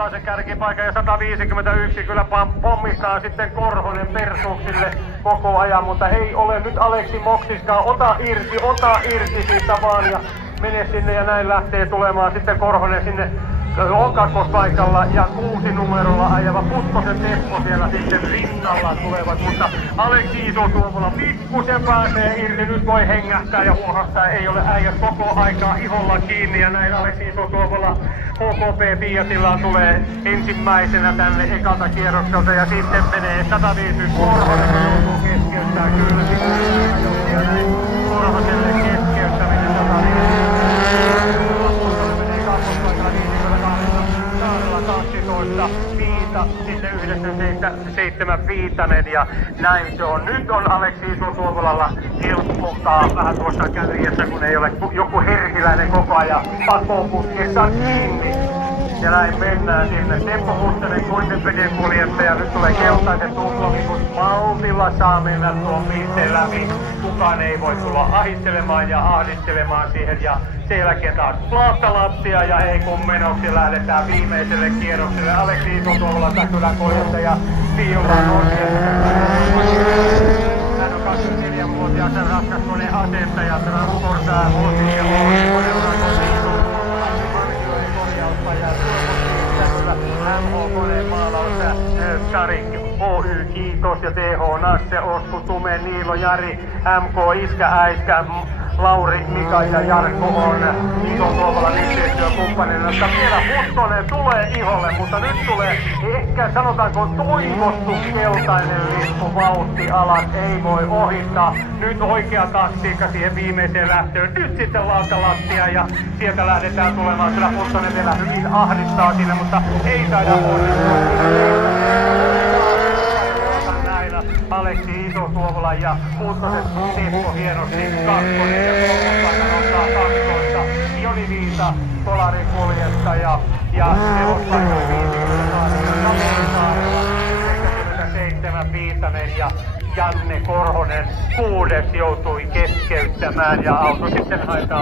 ottaa sen kärkipaikan ja 151 kyllä pommistaa sitten Korhonen Persuksille koko ajan, mutta ei ole nyt Aleksi Moksiskaan. Ota irti siitä vaan ja mene sinne ja näin lähtee tulemaan sitten Korhonen sinne on kakkospaikalla ja 6 numerolla ajava Puttosen Teppo siellä sitten rinnalla tulevat, mutta Aleksi Isotuomola pikkusen pääsee irti, nyt voi hengähtää ja huohastaa, ei ole äijät koko aikaa iholla kiinni ja näin Aleksi Isotuomola HKP Fiatilla tulee ensimmäisenä tänne ekalta kierrokselta ja sitten menee 150 Korhonen, joutuu keskeyttää kyllä ja näin Korhoselle keskeyttäminen 150. Viita, sitten 97 Viitanen ja näin se on. Nyt on Aleksi Isotuovolalla helpottaa vähän tuossa kärjessä, kun ei ole joku herkiläinen koko ajan pakoputkessa kiinni. Ja näin mennään sinne. Teppo Mustonen kuitenkin kuljettaja. Nyt tulee keltaiset tuplomikut. Maltilla saa mennä tuon pisteen läpi. Kukaan ei voi tulla ahistelemaan ja ahdistelemaan siihen. Ja sen jälkeen taas plaattalapsia ja ei kun menoksi lähdetään viimeiselle kierrokselle. Aleksi Isotuovola Säkylän kuljettaja Piula Norjassa. Hän on 24-vuotias raskaskoneen asentaja. Transportaa Osi ja MH-koneen maalaus Starik Oy, kiitos ja TH Nasse, Osku, Tume, Niilo, Jari, MK, Iskä, Äiskä, Lauri, Mika ja Jarkko on Isotuovolan yhteistyökumppanina. Vielä Puttonen tulee iholle, mutta nyt tulee ehkä sanotaanko toivottu keltainen lippu vauhti alas, ei voi ohittaa. Nyt oikea taktiikka siihen viimeiseen lähtöön. Nyt sitten lautalattia ja sieltä lähdetään tulemaan. Kyllä Puttonen vielä hyvin ahdistaa siinä, mutta ei taida ohittaa. Aleksi Isotuovola ja Puttosen Teppo hienosti kakkonen ja kolmospaikan ottaa 12. Joni Viita, Kolarin kuljettaja ja nelospaikan 57 Viitanen ja Janne Korhonen 6. joutui keskeyttämään ja auto sitten haetaan